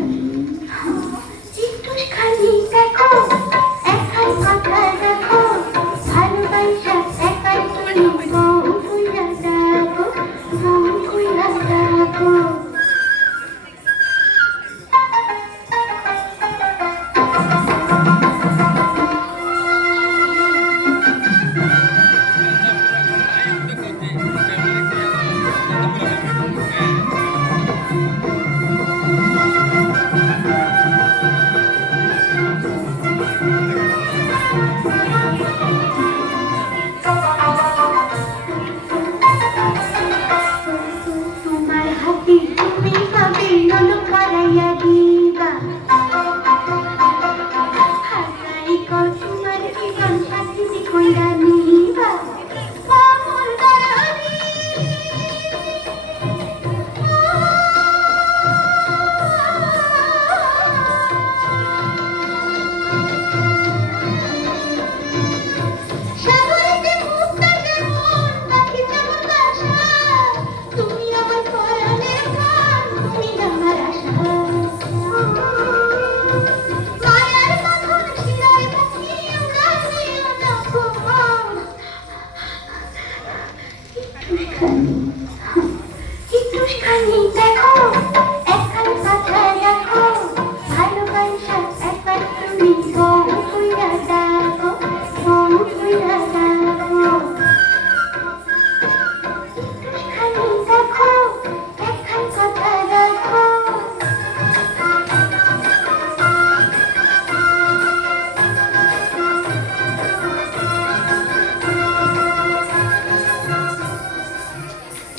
に。じっと光にいたこう。একটুখানি দেখো